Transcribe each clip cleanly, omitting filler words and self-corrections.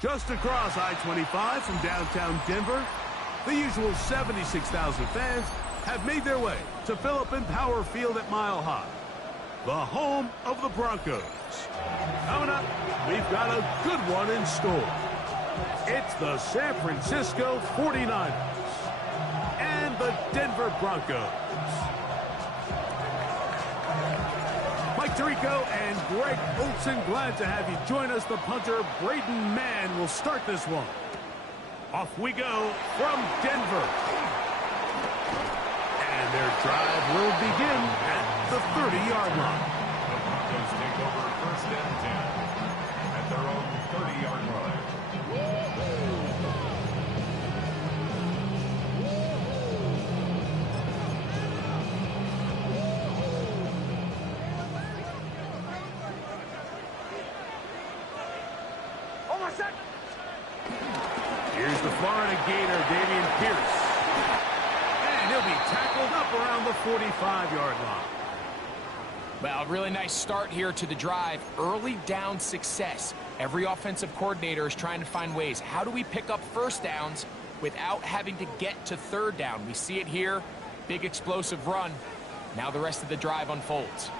Just across I-25 from downtown Denver, the usual 76,000 fans have made their way to Philip Power Field at Mile High, the home of the Broncos. Coming up, we've got a good one in store. It's the San Francisco 49ers and the Denver Broncos. Mike Tirico and Greg Olson, glad to have you join us. The punter, Braden Mann, will start this one. Off we go from Denver. And their drive will begin at the 30-yard line. The Broncos take over first and 10 at their own 30-yard line. Here's the Florida Gator, Dameon Pierce. And he'll be tackled up around the 45-yard line. Well, really nice start here to the drive. Early down success. Every offensive coordinator is trying to find ways. How do we pick up first downs without having to get to third down? We see it here. Big explosive run. Now the rest of the drive unfolds.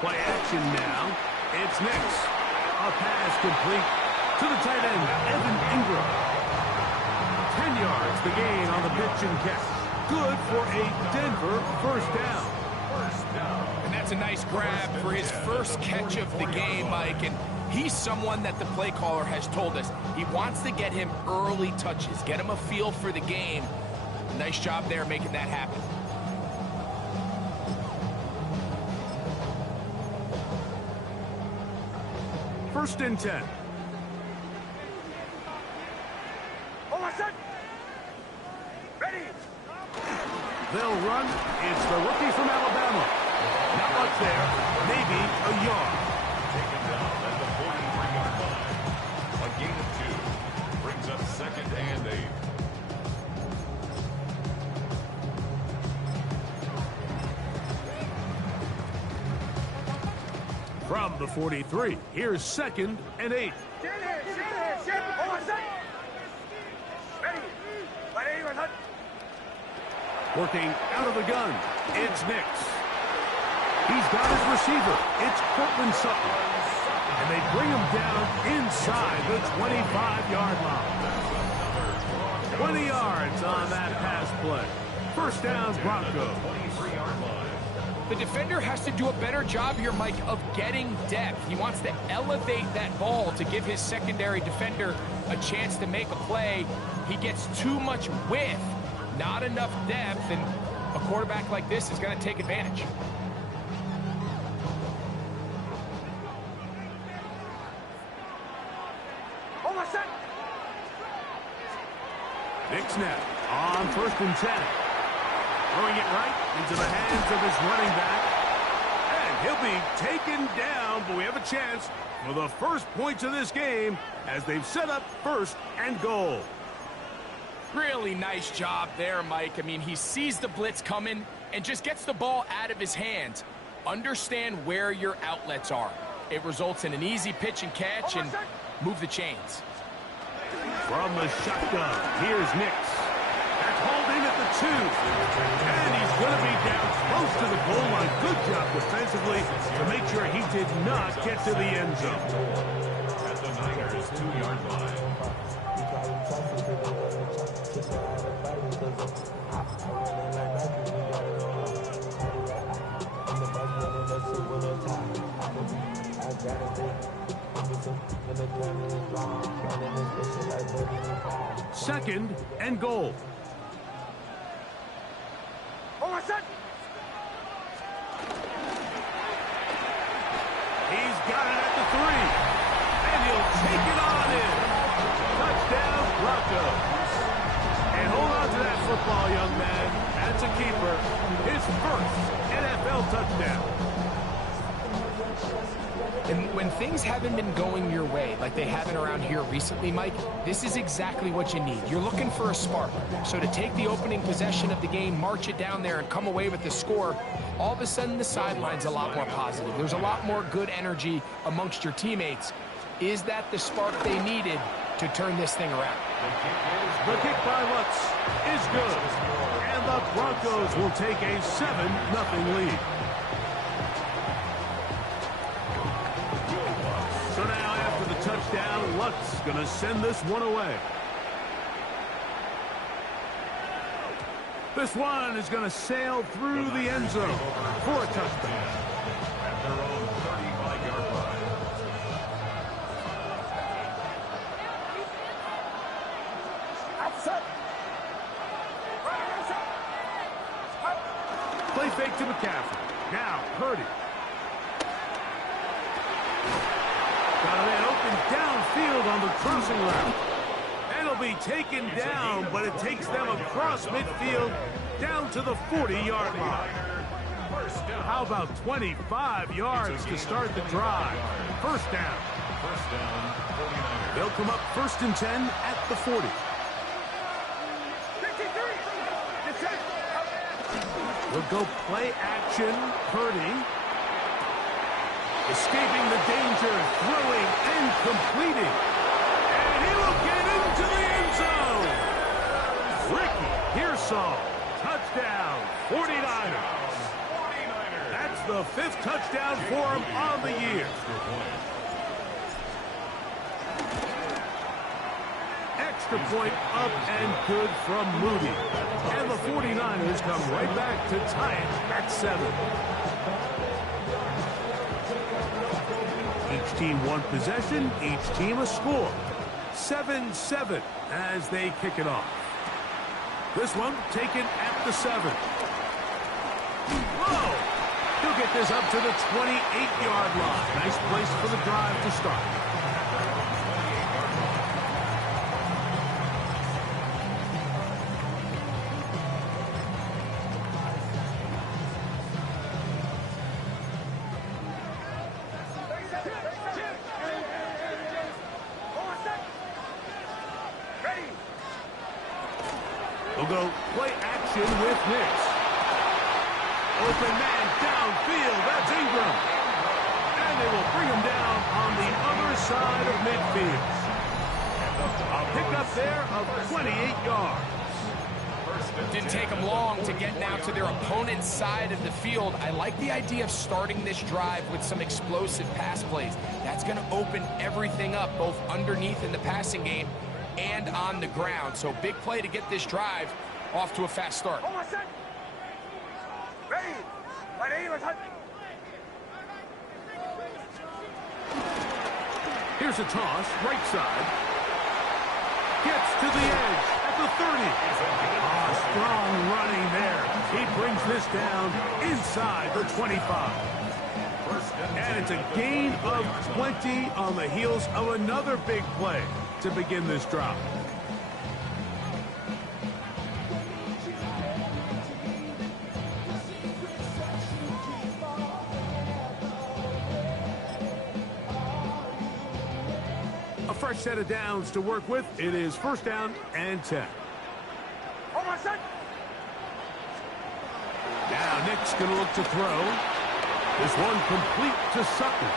Play action now. It's Nix. A pass complete to the tight end, Evan Ingram. 10 yards the gain on the pitch and catch. Good for a Denver first down. And that's a nice grab for his first catch of the game, Mike. And he's someone that the play caller has told us he wants to get him early touches, get him a feel for the game. Nice job there making that happen. First and 10. Ready. They'll run. It's the rookie from Alabama. Not much there. Maybe a yard. Taken down at the 43-yard line. A gain of 2 brings up second and 8. From the 43, here's second and 8. Working out of the gun, it's Nix. He's got his receiver. It's Cortland Sutton. And they bring him down inside the 25-yard line. 20 yards on that pass play. First down, Broncos. The defender has to do a better job here, Mike, of getting depth. He wants to elevate that ball to give his secondary defender a chance to make a play. He gets too much width, not enough depth, and a quarterback like this is going to take advantage. Nick snap on first and 10. Throwing it right into the hands of his running back. And he'll be taken down, but we have a chance for the first points of this game as they've set up first and goal. Really nice job there, Mike. I mean, he sees the blitz coming and just gets the ball out of his hands. Understand where your outlets are. It results in an easy pitch and catch and move the chains. From the shotgun, here's Nix. That's hauled in at the 2. And he's going to be down close to the goal line. Good job defensively to make sure he did not get to the end zone. At the Niners' 2-yard line. Second and goal. He's got it at the 3. And he'll take it on in. Touchdown, Broncos. And hold on to that football, young man. That's a keeper. His first NFL touchdown. And when things haven't been going your way like they haven't around here recently, Mike, this is exactly what you need. You're looking for a spark. So to take the opening possession of the game, march it down there, and come away with the score, all of a sudden the sideline's a lot more positive. There's a lot more good energy amongst your teammates. Is that the spark they needed to turn this thing around? The kick by Lutz is good. And the Broncos will take a 7-0 lead. So now after the touchdown, Lutz going to send this one away. This one is going to sail through the end zone for a touchdown. At their own 35-yard line. Play fake to McCaffrey. Now, Purdy. Got a man open downfield on the crossing route. That'll be taken down, but it takes them across midfield down to the 40-yard line. How about 25 yards to start the drive? First down. First down, 49ers. They'll come up 1st and 10 at the 40. We'll go play action. Purdy. Escaping the danger, throwing and completing. And he will get into the end zone. Ricky Pearsall. Touchdown, 49ers. That's the 5th touchdown for him on the year. Extra point up and good from Moody. And the 49ers come right back to tie it at 7. Each team one possession, each team a score. 7-7 as they kick it off. This one taken at the 7. Whoa! He'll get this up to the 28-yard line. Nice place for the drive to start. We'll go play action with Nix. Open man downfield. That's Ingram. And they will bring him down on the other side of midfield. A pickup there of 28 yards. Didn't take them long to get now to their opponent's side of the field. I like the idea of starting this drive with some explosive pass plays. That's going to open everything up, both underneath in the passing game and on the ground. So big play to get this drive off to a fast start. Here's a toss, right side. Gets to the edge at the 30. Strong running there. He brings this down inside the 25. And it's a gain of 20 on the heels of another big play to begin this drive. A fresh set of downs to work with. It is 1st down and 10. Now Nick's going to look to throw. This one complete to Sutton.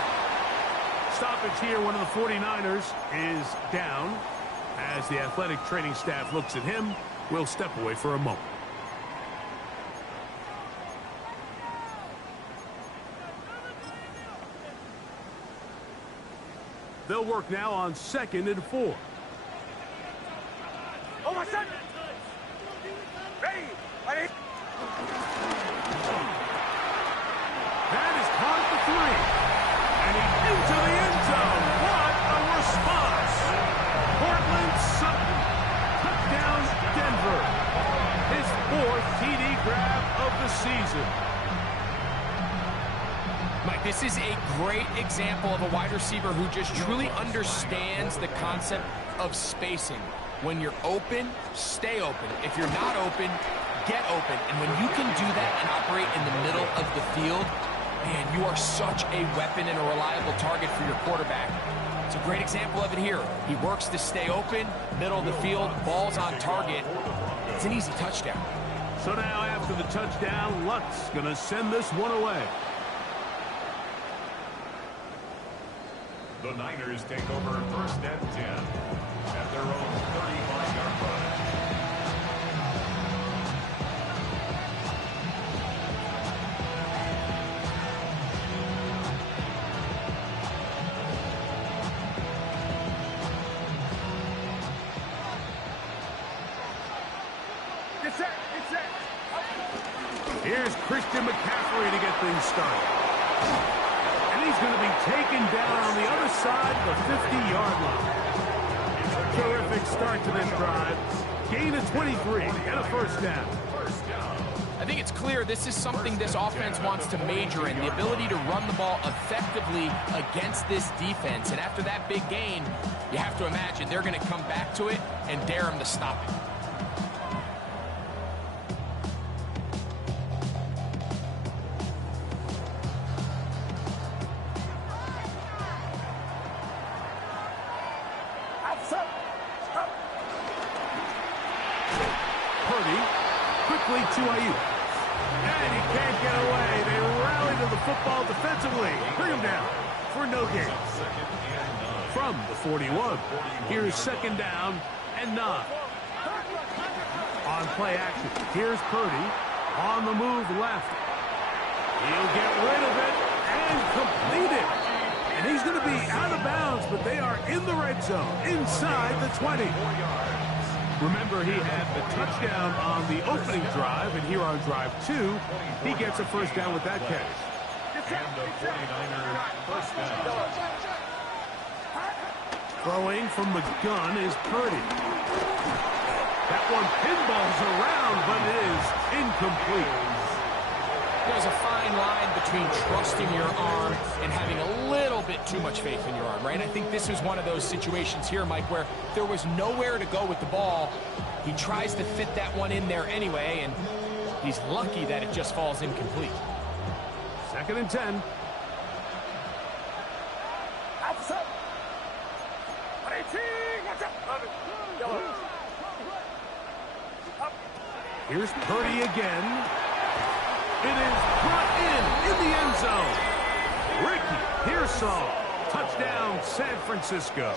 Stoppage here, one of the 49ers is down. As the athletic training staff looks at him, we'll step away for a moment. They'll work now on 2nd and 4. That is caught at the 3. And he's into the end zone. What a response. Cortland Sutton. Touchdown, Denver. His 4th TD grab of the season. Mike, this is a great example of a wide receiver who just truly understands the concept of spacing. When you're open, stay open. If you're not open, get open. And when you can do that and operate in the middle of the field, man, you are such a weapon and a reliable target for your quarterback. It's a great example of it here. He works to stay open, middle of the field, ball's on target. It's an easy touchdown. So now after the touchdown, Luck's going to send this one away. The Niners take over first and 10 at their own 35-yard line. Here's Christian McCaffrey to get things started. And he's going to be taken down on the other side of the 50-yard line. Terrific start to this drive. Gain of 23 and a first down. I think it's clear this is something this offense wants to major in, the ability to run the ball effectively against this defense. And after that big gain, you have to imagine they're going to come back to it and dare him to stop it. To Ayuk. And he can't get away. They rally to the football defensively. Bring him down for no gain. From the 41. Here's second down and 9. On play action. Here's Purdy. On the move left. He'll get rid of it and complete it. And he's going to be out of bounds, but they are in the red zone inside the 20. Remember, he had the touchdown on the opening drive, and here on drive 2, he gets a first down with that catch. And the 49ers first down. Throwing from the gun is Purdy. That one pinballs around, but it is incomplete. There's a fine line between trusting your arm and having a little bit too much faith in your arm, right? I think this is one of those situations here, Mike, where there was nowhere to go with the ball. He tries to fit that one in there anyway, and he's lucky that it just falls incomplete. Second and 10. Here's Purdy again. It is brought in the end zone. Ricky Pearsall, touchdown San Francisco.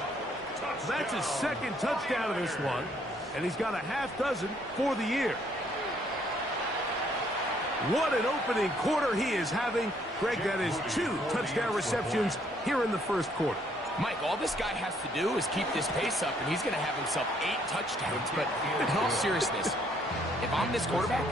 That's his second touchdown of this one, and he's got a half dozen for the year. What an opening quarter he is having. Greg, that is 2 touchdown receptions here in the first quarter. Mike, all this guy has to do is keep this pace up, and he's going to have himself 8 touchdowns. But in all seriousness, if I'm this quarterback,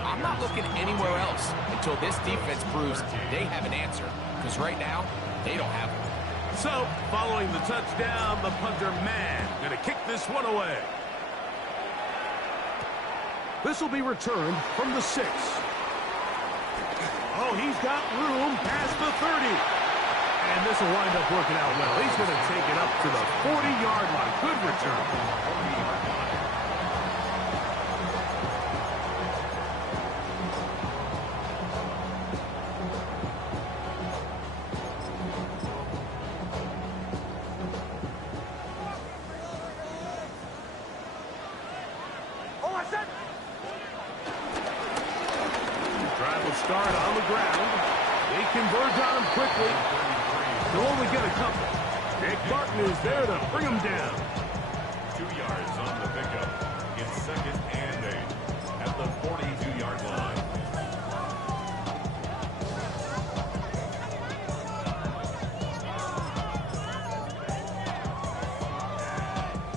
I'm not looking anywhere else until this defense proves they have an answer. Because right now, they don't have one. So, following the touchdown, the punter man going to kick this one away. This will be returned from the 6. Oh, he's got room past the 30. And this will wind up working out well. He's going to take it up to the 40-yard line. Good return. Drive will start on the ground. They converge on him quickly. They'll only get a couple. Jake Martin is there to bring him down. 2 yards on the pickup. It's second and 8 at the 42-yard line.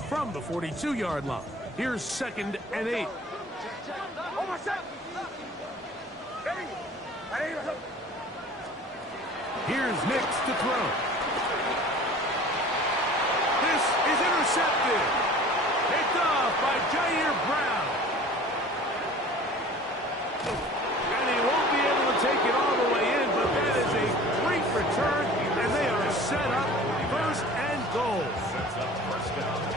From the 42-yard line, here's second and 8. Here's Nix to throw. This is intercepted. Picked off by Jair Brown. And he won't be able to take it all the way in, but that is a great return, and they are set up first and goal.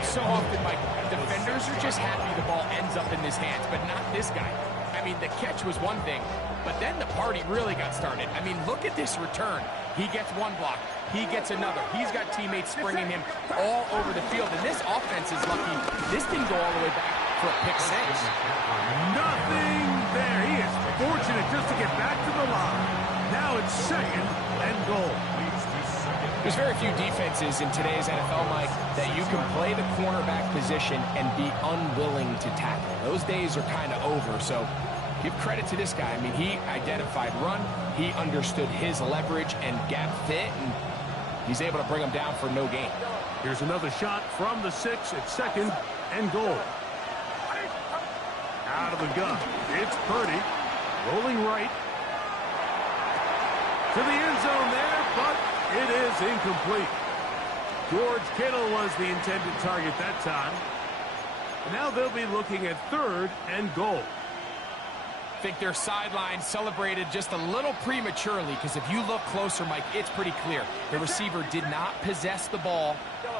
So often, Mike, defenders are just happy the ball ends up in his hands, but not this guy. I mean, the catch was one thing, but then the party really got started. I mean, look at this return. He gets one block. He gets another. He's got teammates springing him all over the field. And this offense is lucky. This didn't go all the way back for a pick six. Nothing there. He is fortunate just to get back to the line. Now it's second and goal. There's very few defenses in today's NFL, Mike, that you can play the cornerback position and be unwilling to tackle. Those days are kind of over, so give credit to this guy. I mean, he identified run, he understood his leverage and gap fit, and he's able to bring him down for no gain. Here's another shot from the 6 at second and goal. Out of the gun. It's Purdy. Rolling right. To the end zone there, but it is incomplete. George Kittle was the intended target that time. Now they'll be looking at third and goal. I think their sideline celebrated just a little prematurely, because if you look closer, Mike, it's pretty clear. The receiver did not possess the ball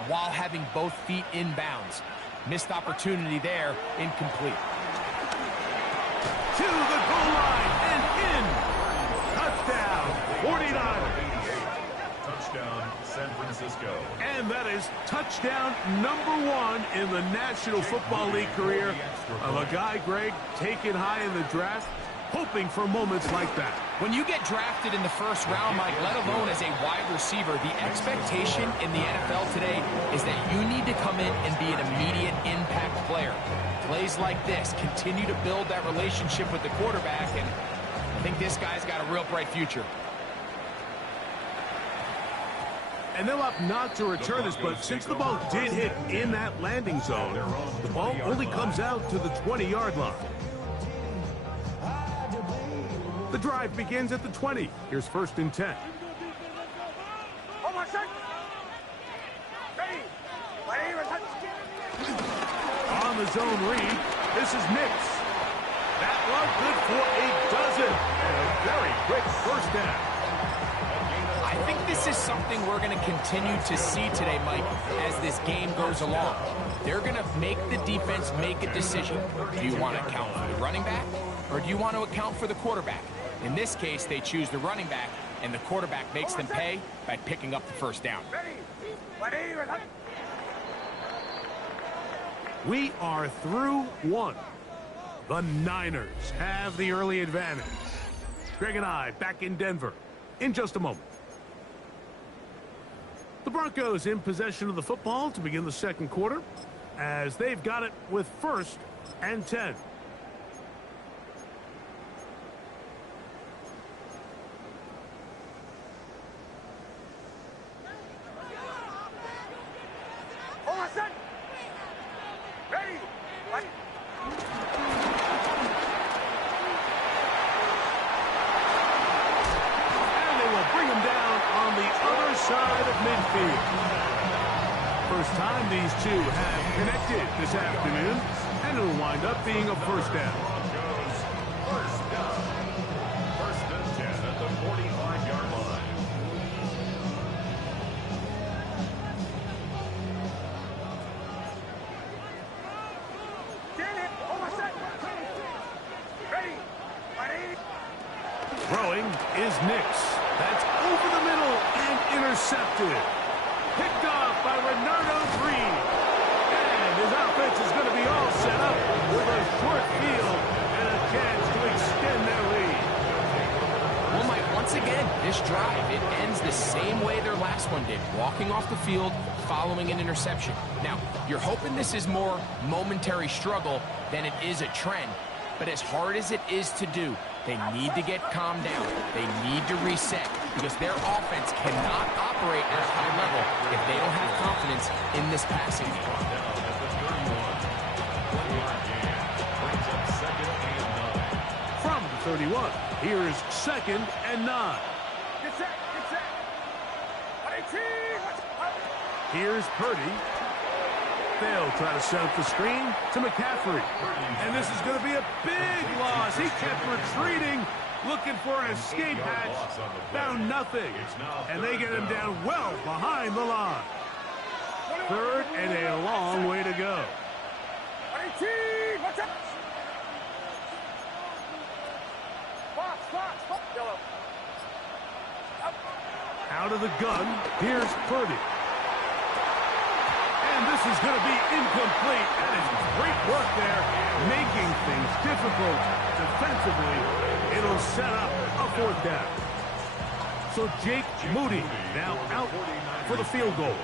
while having both feet in bounds. Missed opportunity there, incomplete. To the goal line and in. Touchdown, 49ers. Touchdown, San Francisco. And that is touchdown number 1 in the National Football League career of a guy, Greg, taken high in the draft, hoping for moments like that. When you get drafted in the first round, Mike, let alone as a wide receiver, the expectation in the NFL today is that you need to come in and be an immediate impact player. Plays like this continue to build that relationship with the quarterback, and I think this guy's got a real bright future. And they'll opt not to return this, but since the ball did hit in that landing zone, the ball only comes out to the 20-yard line. The drive begins at the 20. Here's first and 10. On the zone read, this is Nix. That one good for a dozen. And a very quick first down. I think this is something we're going to continue to see today, Mike, as this game goes along. They're going to make the defense make a decision. Do you want to account for the running back, or do you want to account for the quarterback? In this case, they choose the running back, and the quarterback makes them pay by picking up the first down. We are through one. The Niners have the early advantage. Greg and I back in Denver in just a moment. The Broncos in possession of the football to begin the second quarter, as they've got it with first and 10. Side of midfield. First time these two have connected this afternoon, and it'll wind up being a first down. First down. First and 10 at the 45-yard line. Throwing is Nix. That's over the middle and intercepted. Picked off by Renardo Green. And his offense is going to be all set up with a short field and a chance to extend their lead. Well, Mike, once again, this drive, it ends the same way their last one did. Walking off the field, following an interception. Now, you're hoping this is more momentary struggle than it is a trend. But as hard as it is to do, they need to get calmed down. They need to reset, because their offense cannot operate at a high level if they don't have confidence in this passing game. From the 31, here is second and 9. Here's Purdy. They'll try to set up the screen to McCaffrey. And this is going to be a big loss. He kept retreating, looking for an escape hatch. Found nothing. And they get him down well behind the line. Third and a long way to go. Out of the gun, here's Purdy. And this is going to be incomplete. That is great work there, making things difficult defensively. It'll set up a fourth down. So Jake Moody now out for the field goal.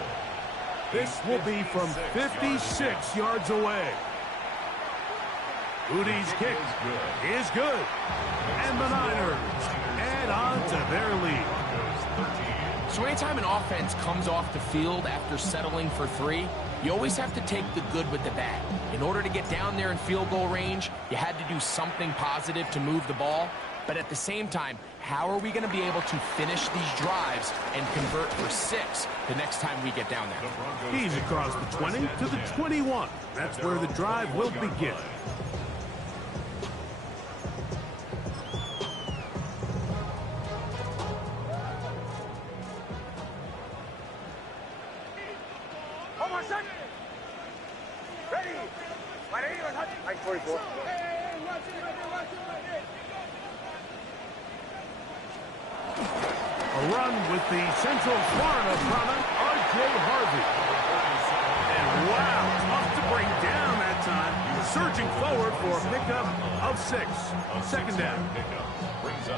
This will be from 56 yards away. Moody's kick is good. And the Niners add on to their lead. So anytime an offense comes off the field after settling for 3, you always have to take the good with the bad. In order to get down there in field goal range, you had to do something positive to move the ball. But at the same time, how are we going to be able to finish these drives and convert for 6 the next time we get down there? He's across the 20 to the 21. That's where the drive will begin. Ready. 44. A run with the Central Florida product, R.J. Harvey. And wow, tough to bring down that time. Surging forward for a pickup of 6. Second down.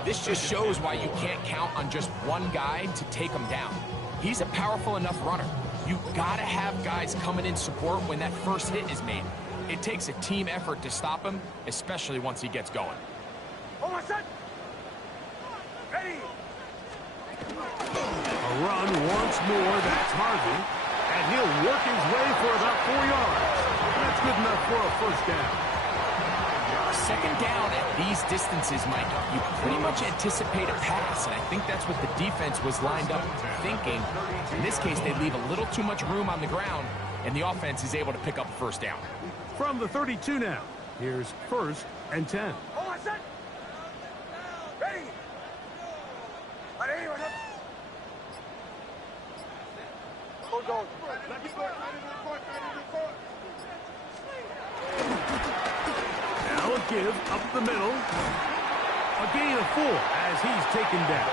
This just shows why you can't count on just one guy to take him down. He's a powerful enough runner. You gotta have guys coming in support when that first hit is made. It takes a team effort to stop him, especially once he gets going. Ready. A run once more, that's Harvey. And he'll work his way for about 4 yards. That's good enough for a first down. Second down at these distances, Mike, you pretty much anticipate a pass, and I think that's what the defense was lined up thinking. In this case, they leave a little too much room on the ground, and the offense is able to pick up a first down. From the 32 now, here's 1st and 10. Ready. Hold on. Now a give up the middle. A gain of 4 as he's taken down.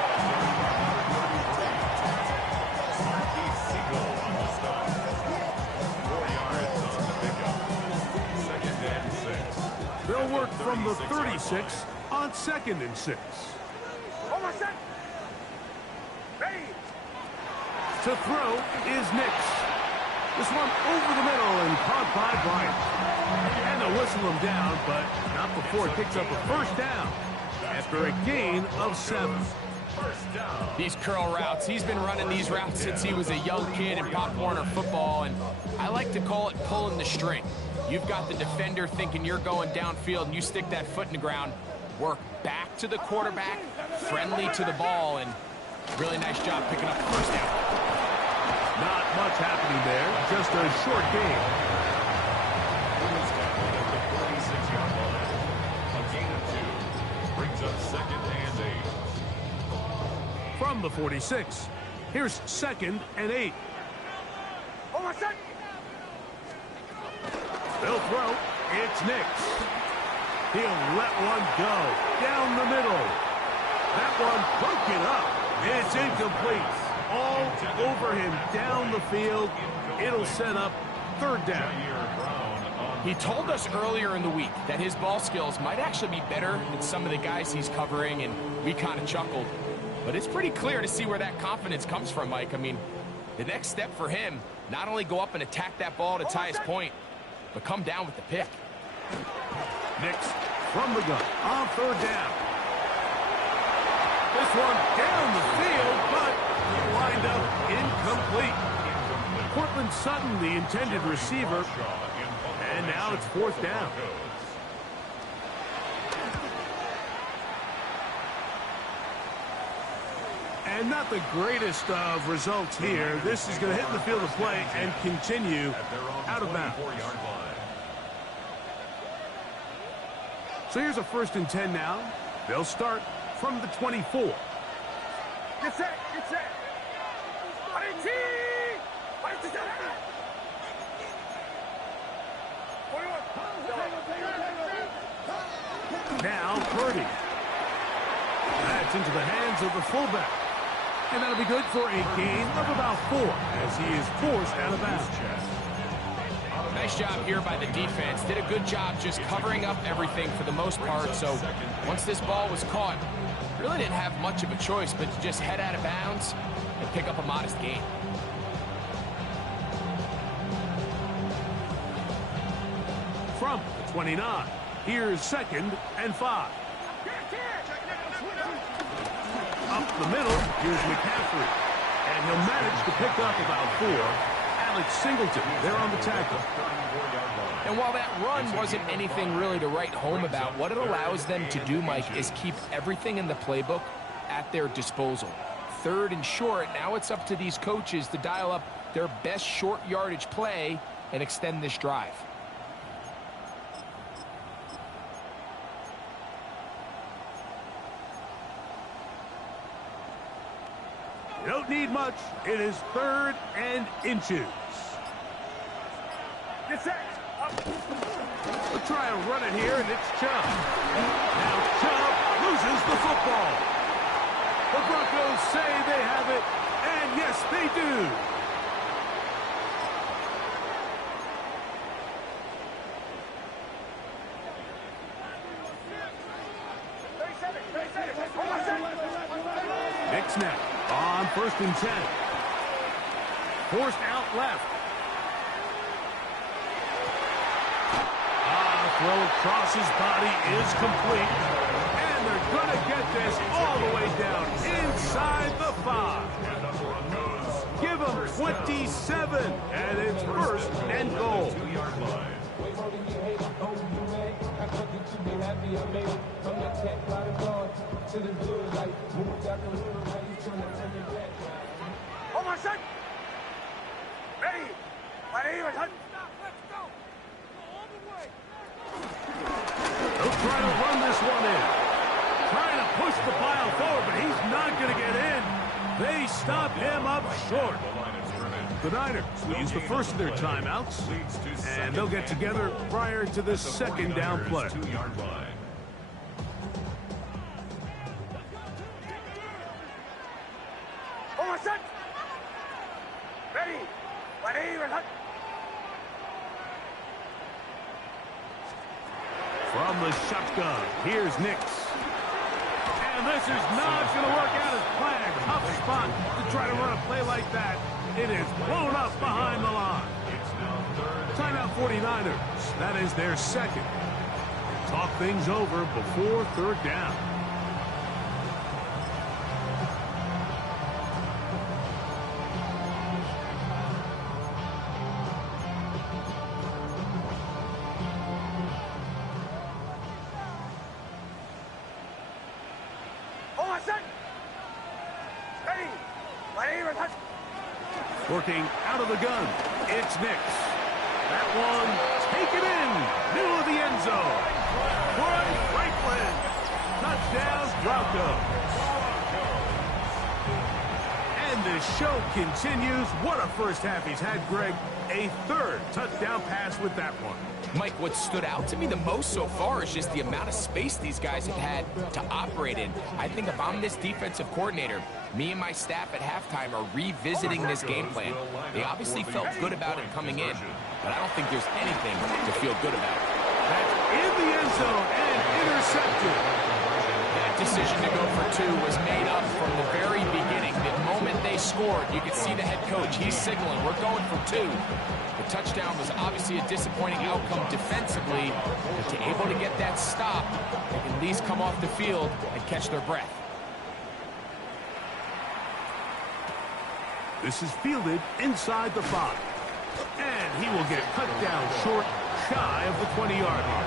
They'll work from the 36 on 2nd and 6. Ready. To throw is Nix. This one over the middle and caught by Bryant. And they'll whistle him down, but not before it picks up a first down after a gain of 7. These curl routes, he's been running these routes since he was a young kid in Pop Warner football, and I like to call it pulling the string. You've got the defender thinking you're going downfield, and you stick that foot in the ground, work back to the quarterback, friendly to the ball, and really nice job picking up the first down. Not much happening there, just a short gain. A gain of 2 brings up 2nd and 8. From the 46, here's 2nd and 8. They'll throw. It's Nix. He'll let one go down the middle. That one broken up. It's incomplete. All over him down the field. It'll set up 3rd down. He told us earlier in the week that his ball skills might actually be better than some of the guys he's covering, and we kind of chuckled. But it's pretty clear to see where that confidence comes from, Mike. I mean, the next step for him, not only go up and attack that ball at its highest point, but come down with the pick. Nix from the gun on 3rd down. This one down the field, but lined up incomplete. Cortland Sutton, the intended receiver, and now it's 4th down. And not the greatest of results here. This is going to hit the field of play and continue out of bounds. So here's a 1st and 10 now. They'll start from the 24. Get set. Get set. Now Purdy. That's into the hands of the fullback. And that'll be good for a gain of about 4 as he is forced out of bounds. Nice job here by the defense. Did a good job just covering up everything for the most part. So once this ball was caught, really didn't have much of a choice but to just head out of bounds and pick up a modest gain. From the 29, here's 2nd and 5. Up the middle, here's McCaffrey. And he'll manage to pick up about 4. Alex Singleton, they're on the tackle. And while that run wasn't anything really to write home about, what it allows them to do, Mike, is keep everything in the playbook at their disposal. 3rd and short, now it's up to these coaches to dial up their best short yardage play and extend this drive. You don't need much. It is 3rd and inches. Get set. Up. We'll try and run it here, and it's Chubb. Now Chubb loses the football. The Broncos say they have it, and yes, they do. Nick snap on 1st and 10. Forced out left. Throw across his body is complete. And they're going to get this all the way down inside the 5. Give them 27, and it's 1st and goal. Hold on, son. Ready. Ready, son. They'll try to run this one in. Trying to push the pile forward, but he's not going to get in. They stop him up short. The Niners will use the first of their timeouts, and they'll get together prior to the 2nd down play. Hold on, son. Ready. Ready, son. From the shotgun, here's Nix. And this is not going to work out as planned. Tough spot to try to run a play like that. It is blown up behind the line. Timeout 49ers. That is their 2nd. Talk things over before 3rd down. Working out of the gun, it's Nix. That one, taken in, middle of the end zone. Troy Franklin, touchdown Broncos. And the show continues. What a first half he's had, Greg. A 3rd touchdown pass with that one. Mike, what stood out to me the most so far is just the amount of space these guys have had to operate in. I think if I'm this defensive coordinator, me and my staff at halftime are revisiting this game plan. They obviously felt good about it coming in, but I don't think there's anything to feel good about. That's in the end zone and intercepted. That decision to go for 2 was made up from the very beginning. The moment they scored, you could see the head coach. He's signaling, we're going for 2. The touchdown was obviously a disappointing outcome defensively, but to able to get that stop, they can at least come off the field and catch their breath. This is fielded inside the 5. And he will get cut down short, shy of the 20-yard line.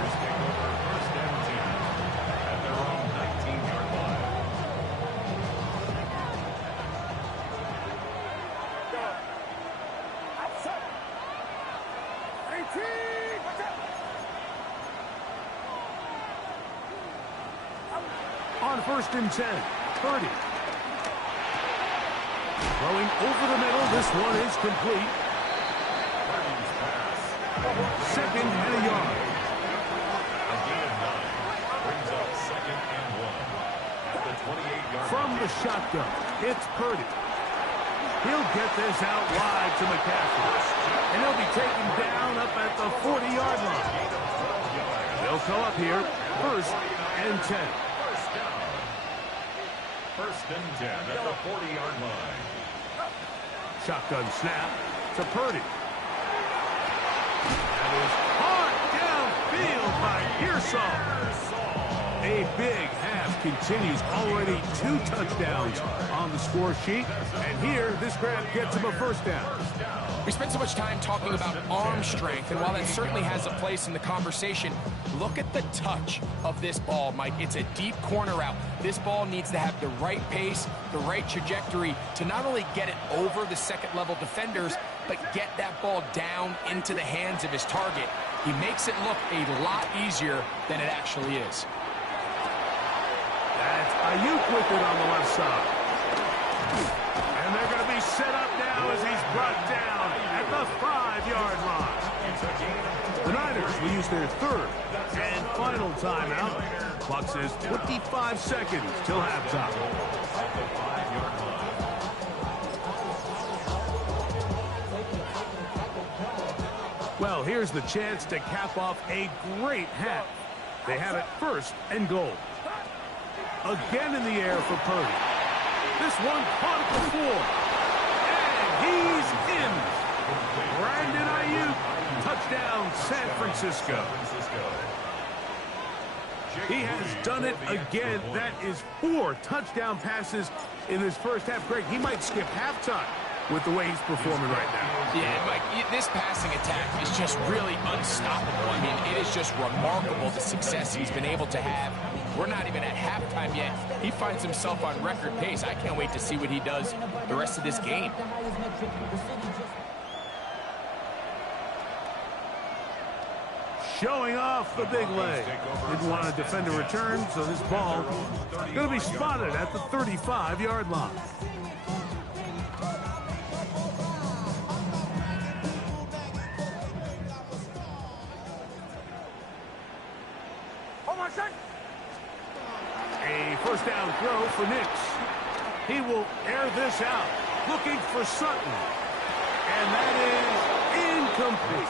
On 1st and 10, Purdy. Throwing over the middle, this one is complete. 2nd and a yard. A gain of 9 brings up 2nd and 1 at the 28-yard line. From the shotgun, it's Purdy. He'll get this out wide to McCaffrey. And he'll be taken down up at the They'll come up here, 1st and 10. First and 10 at the 40-yard line. Shotgun snap to Purdy. That is hard downfield by Pearsall. A big half continues. Already 2 touchdowns on the score sheet. And here, this grab gets him a 1st down. We spent so much time talking about arm strength, and while that certainly has a place in the conversation, look at the touch of this ball, Mike. It's a deep corner route. This ball needs to have the right pace, the right trajectory to not only get it over the second-level defenders, but get that ball down into the hands of his target. He makes it look a lot easier than it actually is. That's Ayuk with it on the left side. And they're going to be set up now as he's brought down at the 5-yard line. The Niners will use their 3rd and final timeout. Clock says 25 seconds till halftime. Well, here's the chance to cap off a great half. They have it 1st and goal. Again in the air for Purdy. This one caught at the floor. And he's in. Brandon Ayuk. Touchdown, San Francisco. He has done it again. That is 4 touchdown passes in his first half. Greg, he might skip halftime with the way he's performing right now. Yeah, Mike, this passing attack is just really unstoppable. I mean, it is just remarkable the success he's been able to have. We're not even at halftime yet. He finds himself on record pace. I can't wait to see what he does the rest of this game. Showing off the big leg. Didn't want to defend a return, so this ball going to be spotted at the 35-yard line. A 1st down throw for Nix. He will air this out, looking for Sutton. And that is incomplete.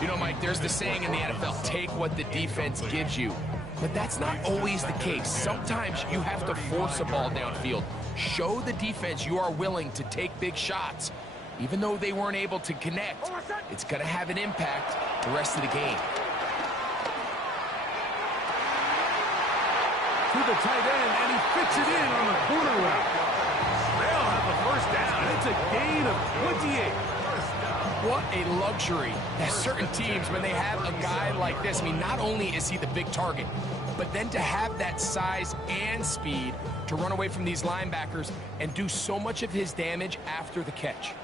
You know, Mike, there's the saying in the NFL, take what the defense gives you. But that's not always the case. Sometimes you have to force a ball downfield. Show the defense you are willing to take big shots. Even though they weren't able to connect, it's going to have an impact the rest of the game. To the tight end, and he fits it in on the corner route. They'll have the 1st down. It's a gain of 28. What a luxury that certain teams, when they have a guy like this, I mean, not only is he the big target, but then to have that size and speed to run away from these linebackers and do so much of his damage after the catch.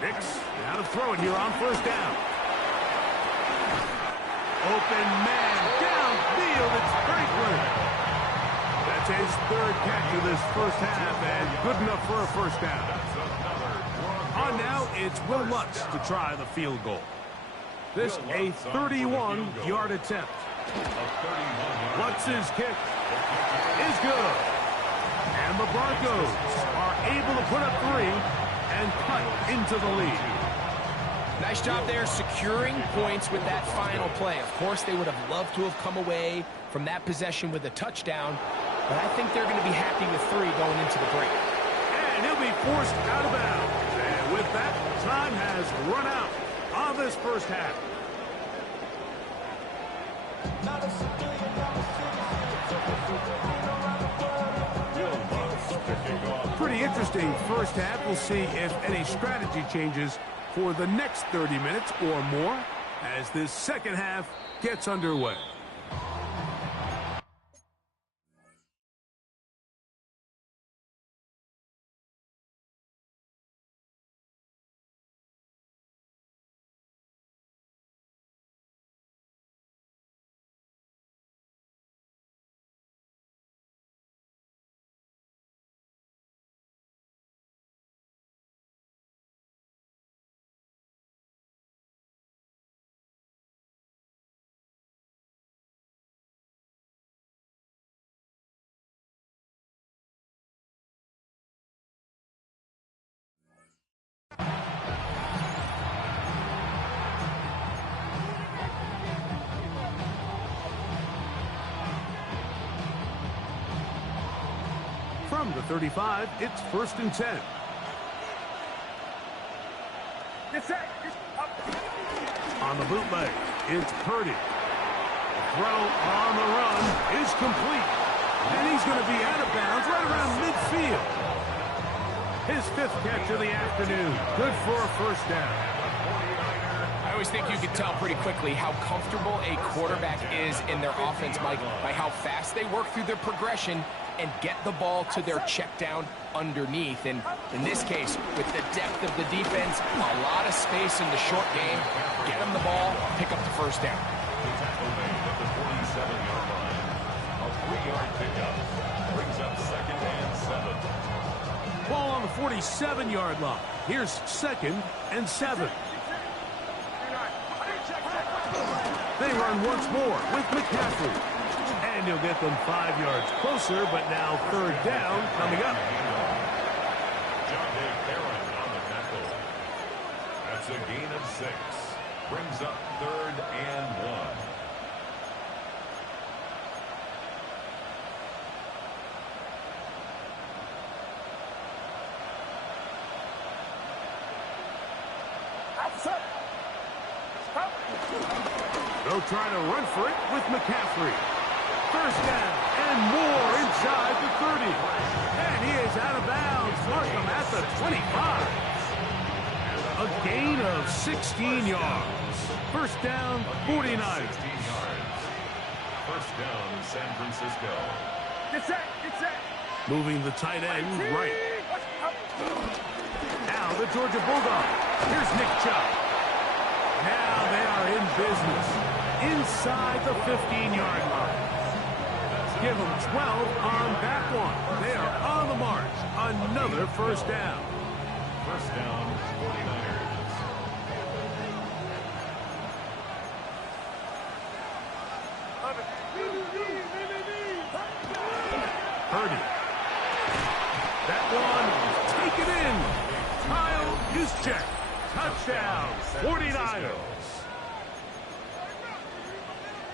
Nix, now to throw it here on 1st down. Open man, downfield, it's Franklin. That's his 3rd catch of this first half, and good enough for a 1st down. On now, it's Will Lutz to try the field goal. This a 31-yard attempt. Lutz's kick is good. And the Broncos are able to put up 3 and cut into the lead. Nice job there securing points with that final play. Of course, they would have loved to have come away from that possession with a touchdown, but I think they're going to be happy with 3 going into the break. And he'll be forced out of bounds. And with that, time has run out on this first half. Pretty interesting first half. We'll see if any strategy changes for the next 30 minutes or more as this second half gets underway. From the 35, it's 1st and 10. Get set. Up. On the bootleg, it's Purdy. The throw on the run is complete. And he's going to be out of bounds right around midfield. His 5th catch of the afternoon. Good for a 1st down. I always think you can tell pretty quickly how comfortable a quarterback is in their offense, Mike, by how fast they work through their progression and get the ball to their check down underneath. And in this case, with the depth of the defense, a lot of space in the short game, get them the ball, pick up the 1st down. The tackle made at the 47-yard line. A 3-yard pickup brings up 2nd and 7. Ball on the 47-yard line. Here's 2nd and 7. They run once more with McCaffrey. And he'll get them 5 yards closer, but now 3rd down coming up. On the tackle. That's a gain of 6. Brings up 3rd and 1. They'll try to run for it with McCaffrey. 1st down and more inside the 30. And he is out of bounds. Mark him at the 25. A gain of 16 yards. 1st down, 49ers. 16 yards. 1st down, San Francisco. Get set. Get set. Moving the tight end right. Now the Georgia Bulldogs. Here's Nick Chubb. Now they are in business inside the 15-yard line. Give them 12 on that one. They are on the march. Another 1st down. 1st down, 49ers. Purdy. That one taken in. Kyle Juszczyk. Touchdown, 49ers.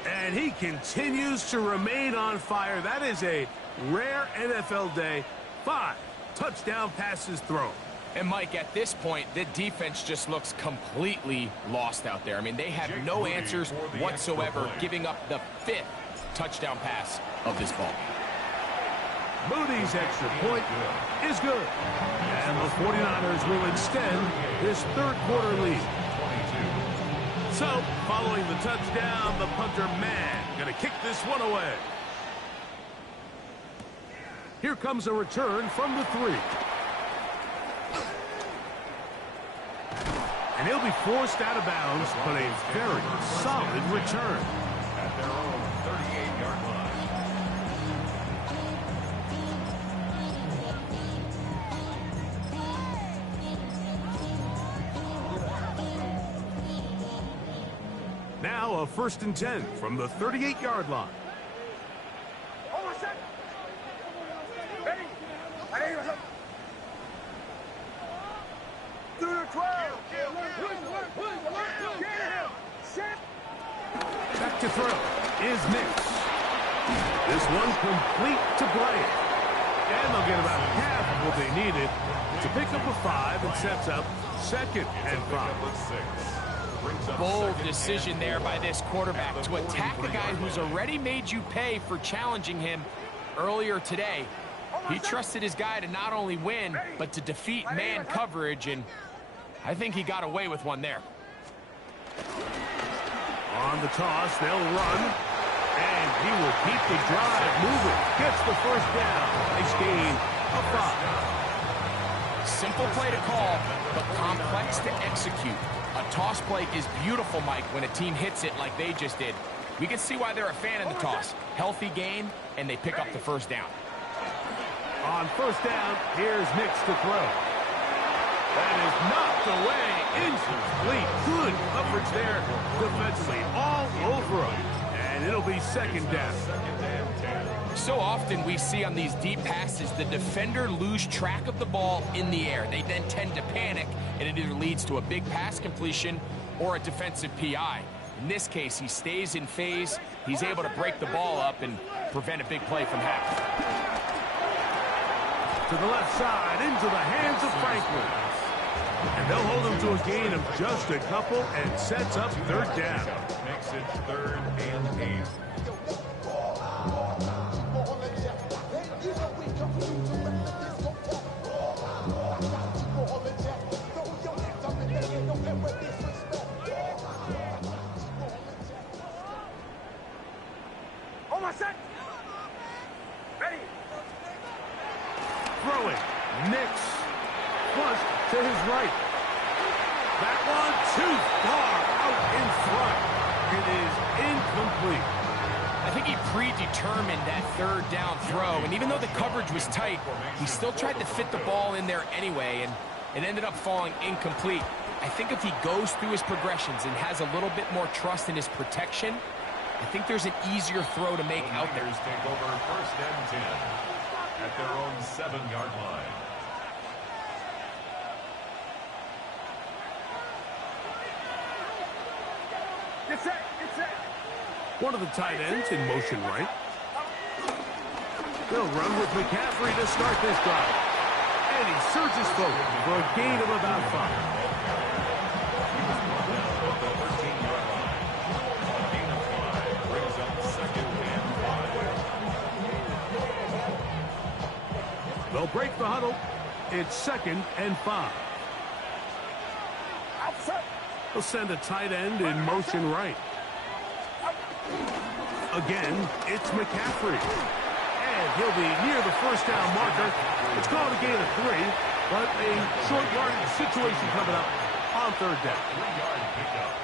And he continues to remain on fire. That is a rare NFL day. 5 touchdown passes thrown. And, Mike, at this point, the defense just looks completely lost out there. I mean, they have no answers whatsoever, giving up the 5th touchdown pass of this ball. Moody's extra point is good. And the 49ers will extend this 3rd quarter lead. So, following the touchdown, the punter man going to kick this one away. Here comes a return from the 3. And he'll be forced out of bounds, but a very solid return. At their own 38-yard line. Now a 1st and 10 from the 38-yard line. Ready. Through the 12. Back to throw is Nix. This one complete to Bryant. And they'll get about half of what they needed to pick up a 5 and sets up 2nd and 5. Bold decision there by this quarterback to attack a guy who's already made you pay for challenging him earlier today. He trusted his guy to not only win, but to defeat man coverage, and I think he got away with one there. On the toss, they'll run, and he will keep the drive moving. Gets the 1st down. Nice gain of 5. Simple play to call, but complex to execute. A toss play is beautiful, Mike, when a team hits it like they just did. We can see why they're a fan of the toss. Healthy game, and they pick up the 1st down. On 1st down, here's Nix to throw. That is knocked away. Incomplete. Good coverage there defensively. All over him. And it'll be 2nd down. So often we see on these deep passes the defender lose track of the ball in the air. They then tend to panic, and it either leads to a big pass completion or a defensive PI. In this case, he stays in phase. He's able to break the ball up and prevent a big play from happening. to the left side, into the hands of Franklin. And they'll hold him to a gain of just a couple and sets up third down. Makes it 3rd and 8. Almost set. Ready. Throwing. Nix. Flush to his right. That one too far out in front. It is incomplete. I think he predetermined that third down throw, and even though the coverage was tight, he still tried to fit the ball in there anyway, and it ended up falling incomplete. I think if he goes through his progressions and has a little bit more trust in his protection, I think there's an easier throw to make out there. Take over 1st and 10 at their own 7-yard line. Get set. Get set. One of the tight ends in motion right. They'll run with McCaffrey to start this drive. And he surges forward for a gain of about 5. They'll break the huddle. It's 2nd and 5. Outside. They'll send a tight end in motion right. Again, it's McCaffrey. And he'll be near the 1st down marker. It's called a gain of 3, but a short yardage situation coming up on 3rd down.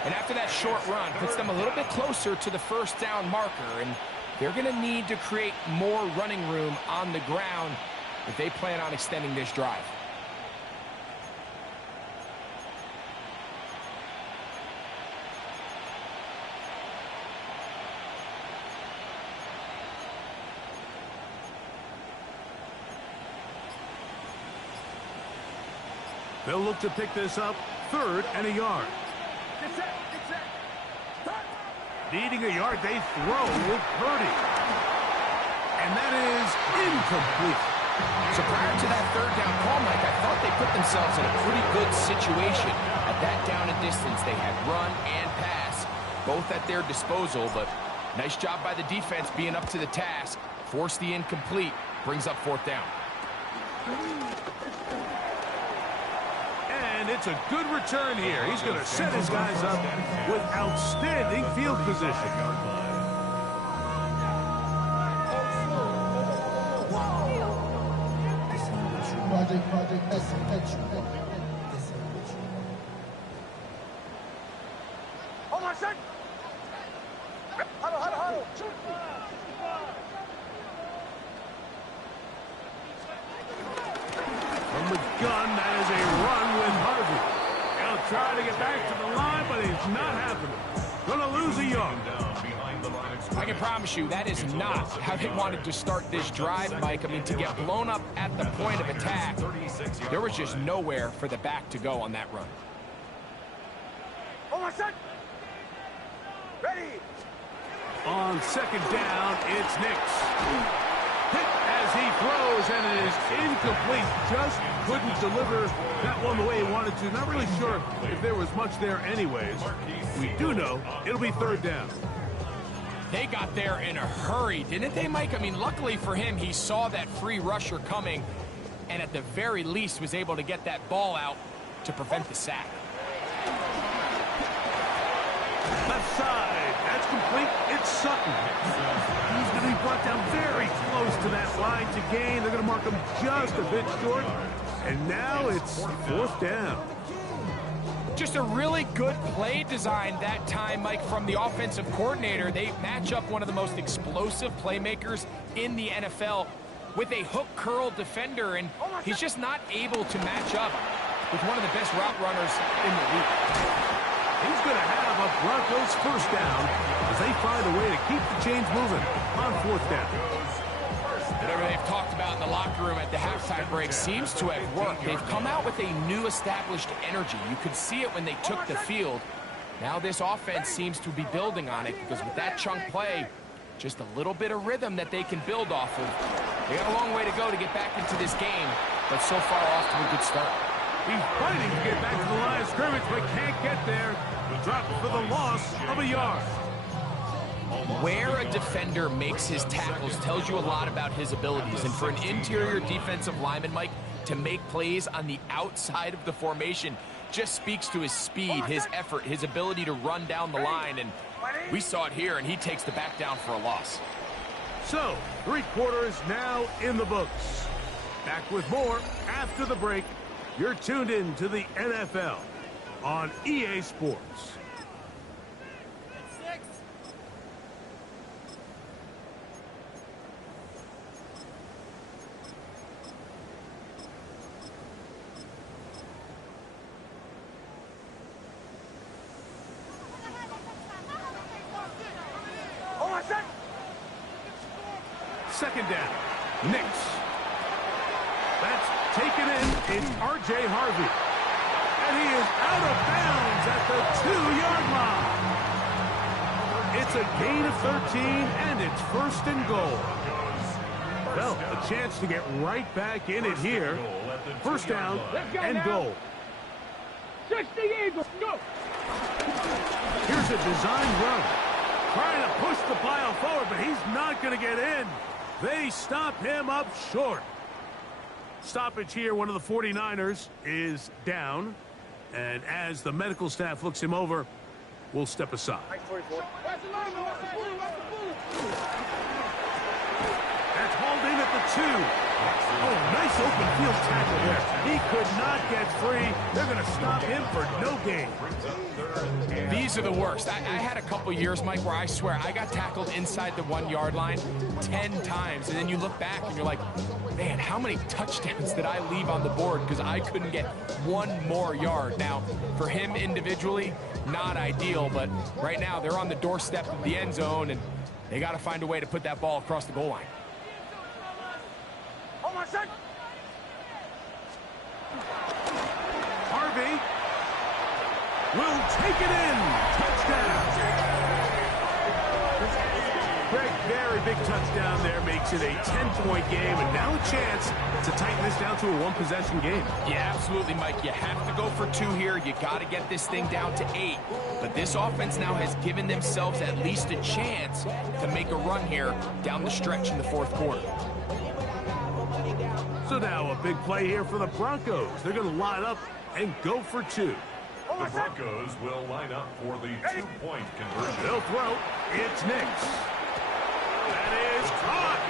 And after that short run, puts them a little bit closer to the 1st down marker, and they're going to need to create more running room on the ground if they plan on extending this drive. They'll look to pick this up 3rd and a yard. Get set. Get set. Start. Needing a yard, they throw with Purdy. And that is incomplete. So prior to that 3rd down call, Mike, I thought they put themselves in a pretty good situation. At that down and distance, they had run and pass, both at their disposal, but nice job by the defense being up to the task. Force the incomplete, brings up 4th down. And it's a good return here. He's going to set his guys up with outstanding field position. Almost set. Huddle, huddle, huddle. From the gun, that is a run with Harvey. He'll try to get back to the line, but it's not happening. Gonna lose a yard. I can promise you that is not how they wanted to start this drive, Mike. I mean, to get blown up at the point of attack, there was just nowhere for the back to go on that run. Almost set. Ready. On 2nd down, it's Nix. Hit as he throws, and it is incomplete. Just couldn't deliver that one the way he wanted to. Not really sure if there was much there anyways. We do know it'll be 3rd down. They got there in a hurry, didn't they, Mike? I mean, luckily for him, he saw that free rusher coming and at the very least was able to get that ball out to prevent the sack. Left side, that's complete. It's Sutton. He's going to be brought down very close to that line to gain. They're going to mark him just a bit short. And now it's 4th down. Just a really good play design that time, Mike, from the offensive coordinator. They match up one of the most explosive playmakers in the NFL with a hook curl defender, and he's just not able to match up with one of the best route runners in the league. He's going to have a Broncos 1st down as they find a way to keep the chains moving on 4th down. Whatever they've talked about in the locker room at the halftime break seems to have worked. They've come out with a new established energy. You could see it when they took the field. Now this offense seems to be building on it because with that chunk play, just a little bit of rhythm that they can build off of. They got a long way to go to get back into this game, but so far off to a good start. He's fighting to get back to the line of scrimmage, but can't get there. Dropped for the loss of a yard. Where a defender makes his tackles tells you a lot about his abilities. And for an interior defensive lineman, Mike, to make plays on the outside of the formation just speaks to his speed, his effort, his ability to run down the line. And we saw it here, and he takes the back down for a loss. So, 3 quarters now in the books. Back with more after the break. You're tuned in to the NFL on EA Sports. Second down. Knicks. That's taken in. It's R.J. Harvey. And he is out of bounds at the 2-yard line. It's a gain of 13, and it's 1st and goal. Well, a chance to get right back in it here. 1st down and goal. 60 Eagles, go! Here's a designed run. Trying to push the pile forward, but he's not going to get in. They stop him up short. Stoppage here, one of the 49ers is down. And as the medical staff looks him over, we'll step aside. That's hauled in at the 2. Oh, nice open field tackle there. He could not get free. They're going to stop him for no gain. These are the worst. I had a couple years, Mike, where I swear I got tackled inside the 1-yard line 10 times. And then you look back and you're like, man, how many touchdowns did I leave on the board because I couldn't get one more yard? Now, for him individually, not ideal, but right now they're on the doorstep of the end zone, and they got to find a way to put that ball across the goal line. Harvey will take it in. Touchdown. Greg, very big touchdown there, makes it a 10-point game, and now a chance to tighten this down to a 1-possession game. Yeah, absolutely, Mike. You have to go for 2 here. You got to get this thing down to 8. But this offense now has given themselves at least a chance to make a run here down the stretch in the 4th quarter. So now a big play here for the Broncos. They're going to line up and go for 2. The Broncos will line up for the 2-point conversion. They'll throw. It's Knicks. That is caught.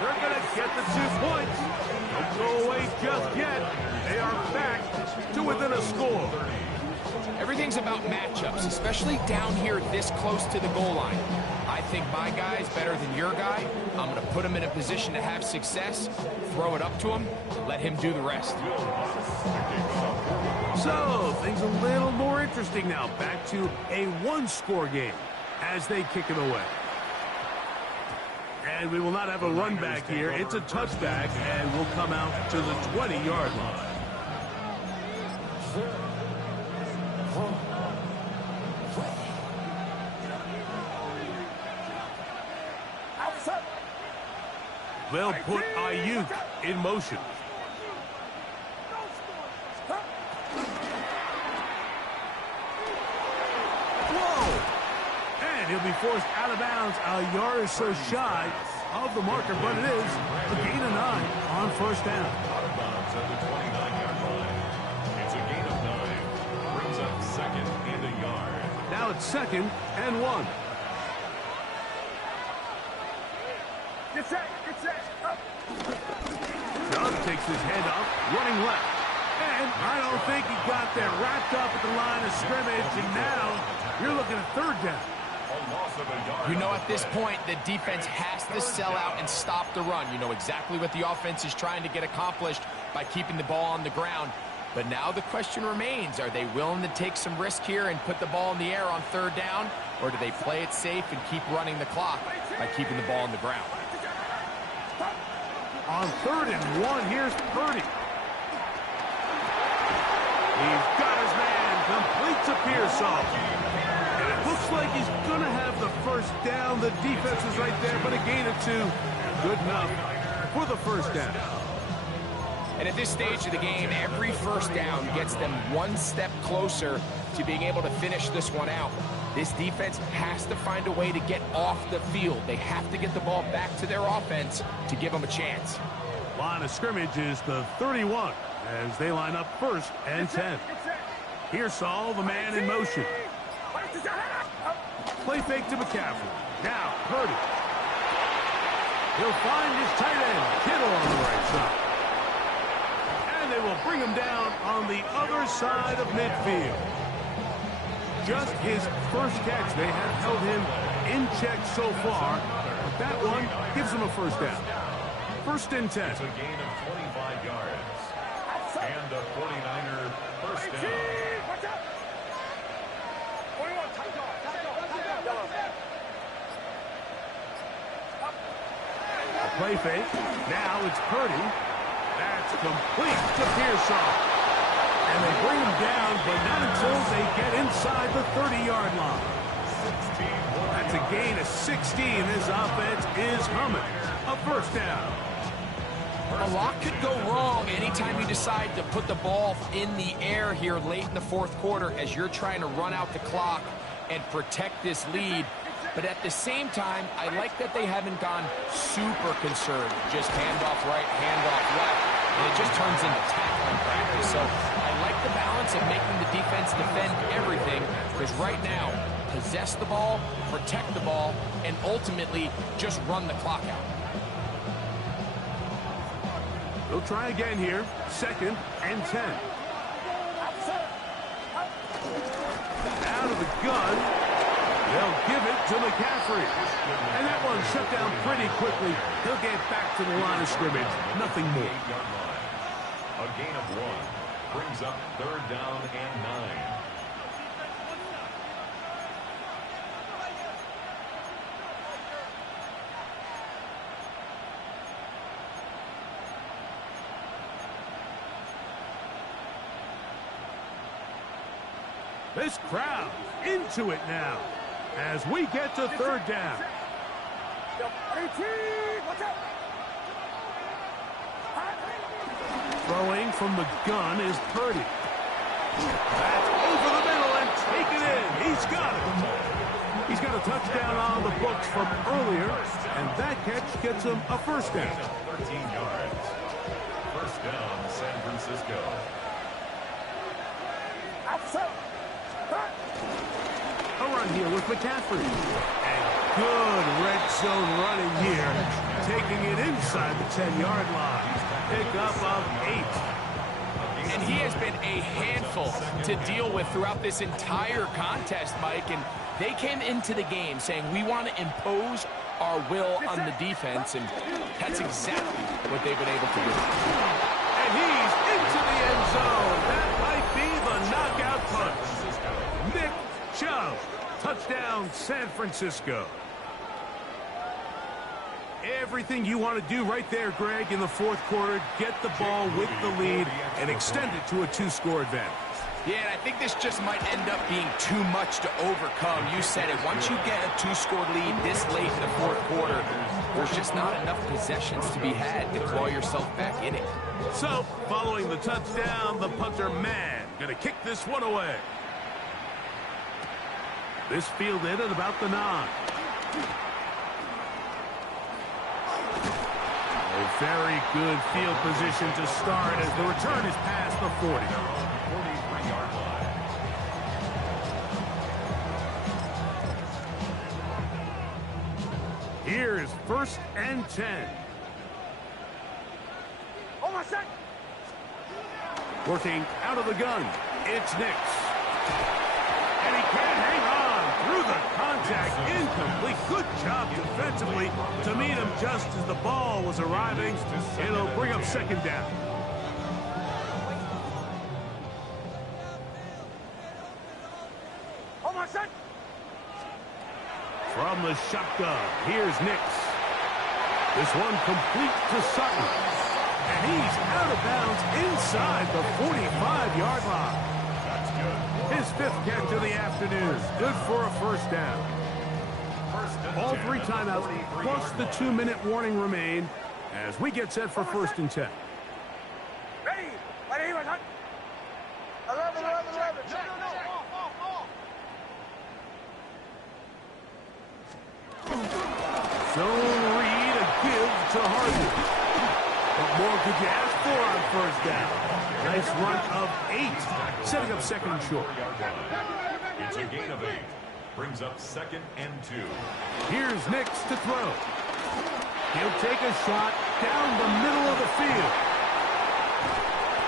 They're going to get the 2 points. Don't go away just yet. They are back to within a score. Everything's about matchups, especially down here this close to the goal line. I think my guy's better than your guy. I'm going to put him in a position to have success, throw it up to him, let him do the rest. So, things a little more interesting now. Back to a 1-score game as they kick it away. And we will not have a run back here. It's a touchback, and we'll come out to the 20-yard line. They'll put Ayuk in motion. Whoa! And he'll be forced out of bounds a yard or so shy of the marker, but it is a gain of 9 on 1st down. Out of bounds at the 29-yard line. It's a gain of 9. Brings up 2nd and a yard. Now it's 2nd and 1. Get set, up. Doug takes his head up, running left. And I don't think he got there. Wrapped up at the line of scrimmage, and now you're looking at 3rd down. A loss of a yard. You know, at this point, the defense has to sell out and stop the run. You know exactly what the offense is trying to get accomplished by keeping the ball on the ground. But now the question remains, are they willing to take some risk here and put the ball in the air on 3rd down? Or do they play it safe and keep running the clock by keeping the ball on the ground? On 3rd and 1, here's Purdy. He's got his man, completes a Pearsall. And it looks like he's going to have the 1st down. The defense is right there, but a gain of 2. Good enough for the first down. And at this stage of the game, every first down gets them one step closer to being able to finish this one out. This defense has to find a way to get off the field. They have to get the ball back to their offense to give them a chance. Line of scrimmage is the 31 as they line up first and 10. Here's Saul, the man in motion. Play fake to McCaffrey. Now, Purdy. He'll find his tight end, Kittle, on the right side. And they will bring him down on the other side of midfield. Just his first catch. They have held him in check so far, but that one gives him a first down. First and 10. It's a gain of 25 yards. And a 49er first down. A play fake. Now it's Purdy. That's complete to Pearsall. And they bring him down, but not until they get inside the 30-yard line. That's a gain of 16. This offense is humming. A first down. A lot could go wrong anytime you decide to put the ball in the air here late in the fourth quarter as you're trying to run out the clock and protect this lead. But at the same time, I like that they haven't gone super conservative. Just handoff right, handoff left. And it just turns into tackling practice. So I like the balance of making the defense defend everything, because right now, possess the ball, protect the ball, and ultimately just run the clock out. They'll try again here. Second and 10. Out of the gun. They'll give it to McCaffrey. And that one shut down pretty quickly. He'll get back to the line of scrimmage. Nothing more. A gain of 1 brings up third down and 9. This crowd into it now as we get to third down. Throwing from the gun is Purdy. That's over the middle and taken in. He's got it. He's got a touchdown on the books from earlier, and that catch gets him a first down. 13 yards. First down, San Francisco. A run here with McCaffrey. And good red zone running here. Taking it inside the 10-yard line. Pickup of 8. And he has been a handful to deal with throughout this entire contest, Mike. And they came into the game saying, we want to impose our will on the defense. And that's exactly what they've been able to do. And he's into the end zone. That might be the knockout punch. Nick Chubb. Touchdown, San Francisco. Everything you want to do right there, Greg, in the fourth quarter. Get the ball with the lead and extend it to a 2-score advantage. Yeah, and I think this just might end up being too much to overcome. You said it. Once you get a 2-score lead this late in the fourth quarter, there's just not enough possessions to be had to claw yourself back in it. So, following the touchdown, the punter man going to kick this one away. This fielded at about the 9. A very good field position to start as the return is past the 40. 43-yard line. Here is first and 10. Working out of the gun, it's Nix. And he can't hang on through the contact. Incomplete. Good job defensively to meet him just as the ball was arriving. It'll bring up second down. From the shotgun, here's Nix. This one complete to Sutton. And he's out of bounds inside the 45-yard line. That's good. His 5th catch of the afternoon. Good for a first down. First and All 10 3 at timeouts, 43-yard plus the line. 2-minute warning remain. as we get set for 1st and 10. Ready? Ready? 11, 11, 11. Zone read, a give to Harden. What more could you ask for on 1st down? Nice run of 8, setting up 2nd and short. It's a gain of 8. Brings up 2nd and 2. Here's Nix to throw. He'll take a shot down the middle of the field.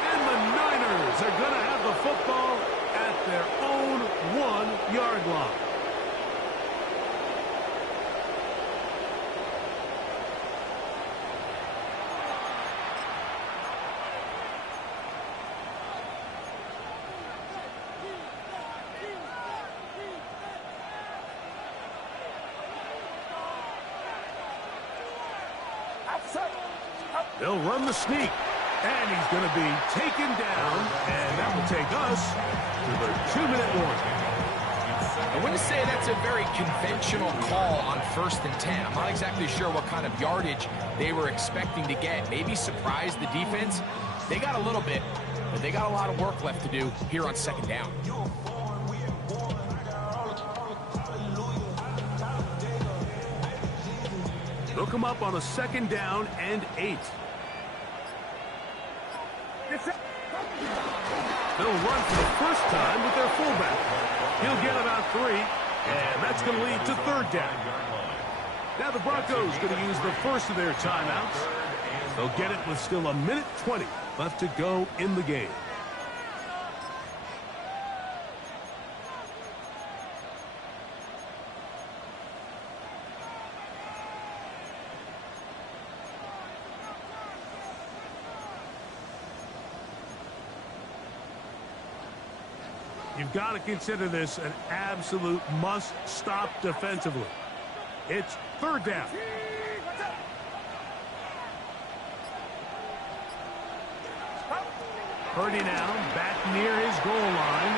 And the Niners are going to have the football at their own 1-yard line. They'll run the sneak, and he's going to be taken down, and that will take us to the 2-minute warning. I wouldn't say that's a very conventional call on 1st and 10. I'm not exactly sure what kind of yardage they were expecting to get. Maybe surprise the defense. They got a little bit, but they got a lot of work left to do here on 2nd down. They'll come up on a 2nd down and 8. They'll run for the first time with their fullback. He'll get about 3, and that's going to lead to 3rd down. Now the Broncos going to use the first of their timeouts. They'll get it with still 1:20 left to go in the game. You've got to consider this an absolute must-stop defensively. It's 3rd down. Purdy now back near his goal line.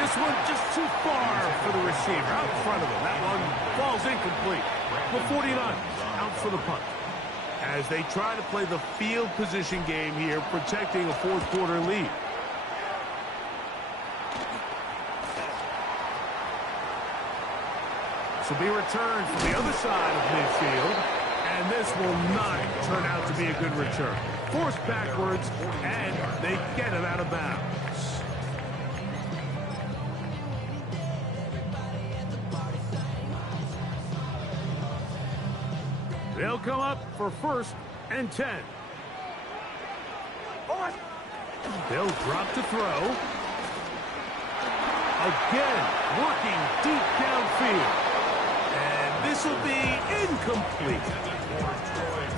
This one just too far for the receiver out in front of him. That one falls incomplete. The 49ers out for the punt. As they try to play the field position game here, protecting a 4th-quarter lead. Will be returned from the other side of midfield, and this will not turn out to be a good return. Forced backwards, and they get it out of bounds. They'll come up for 1st and 10. They'll drop to throw. Again, working deep downfield. This will be incomplete.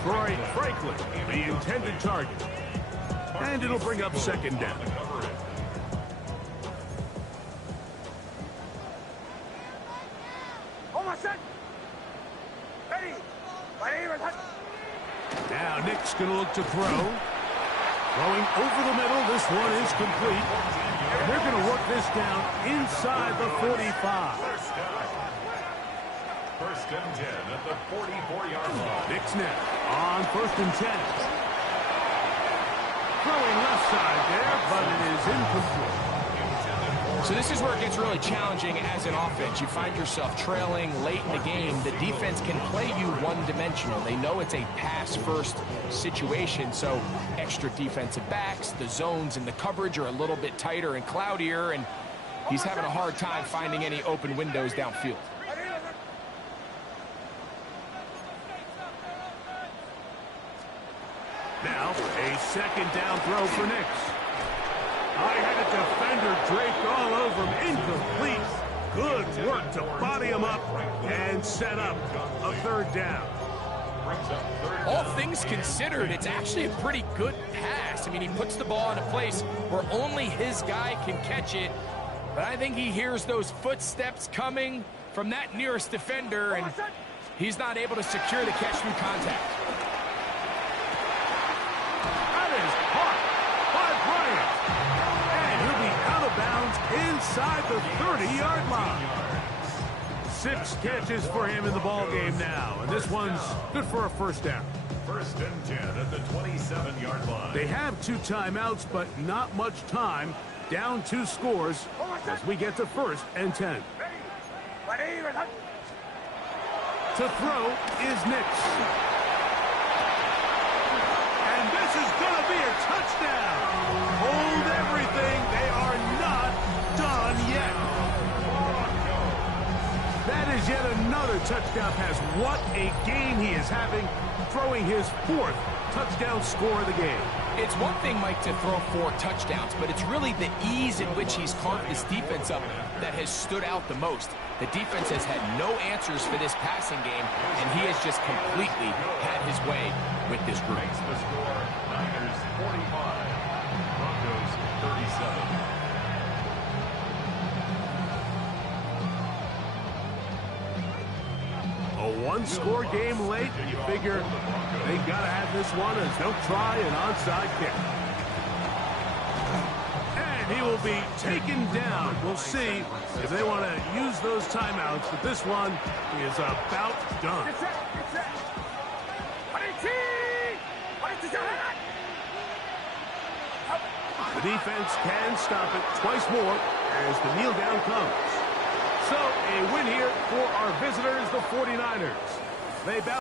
Troy Franklin, the intended target. And it'll bring up 2nd down. Now Nick's going to look to throw. Throwing over the middle. This one is complete. And they're going to work this down inside the 45. 1st and 10 at the 44-yard line. Nick's now on 1st and 10. Throwing left side there, but it is incomplete. So this is where it gets really challenging as an offense. You find yourself trailing late in the game. The defense can play you one-dimensional. They know it's a pass-first situation, so extra defensive backs, the zones and the coverage are a little bit tighter and cloudier, and he's having a hard time finding any open windows downfield. Now, a 2nd down throw for Nix. I had a defender draped all over him. Incomplete. Good work to body him up and set up a 3rd down. All things considered, it's actually a pretty good pass. I mean, he puts the ball in a place where only his guy can catch it. But I think he hears those footsteps coming from that nearest defender, and he's not able to secure the catch through contact. Inside the 30-yard line. 6 catches for him in the ball game now, and this one's good for a 1st down. First and 10 at the 27-yard line. They have 2 timeouts, but not much time. Down 2 scores as we get to first and 10. To throw is Nix. And this is going to be a touchdown. Hold everything. They are not done yet. That is yet another touchdown pass. What a game he is having, throwing his 4th touchdown score of the game. It's one thing, Mike, to throw 4 touchdowns, but it's really the ease in which he's carved this defense up that has stood out the most. The defense has had no answers for this passing game, and he has just completely had his way with this group. Makes the score Niners 45, Broncos 37. A 1-score game late. You figure they got to have this one as they'll try an onside kick. And he will be taken down. We'll see if they want to use those timeouts, but this one is about done. The defense can stop it twice more as the kneel down comes. So a win here for our visitors, the 49ers. They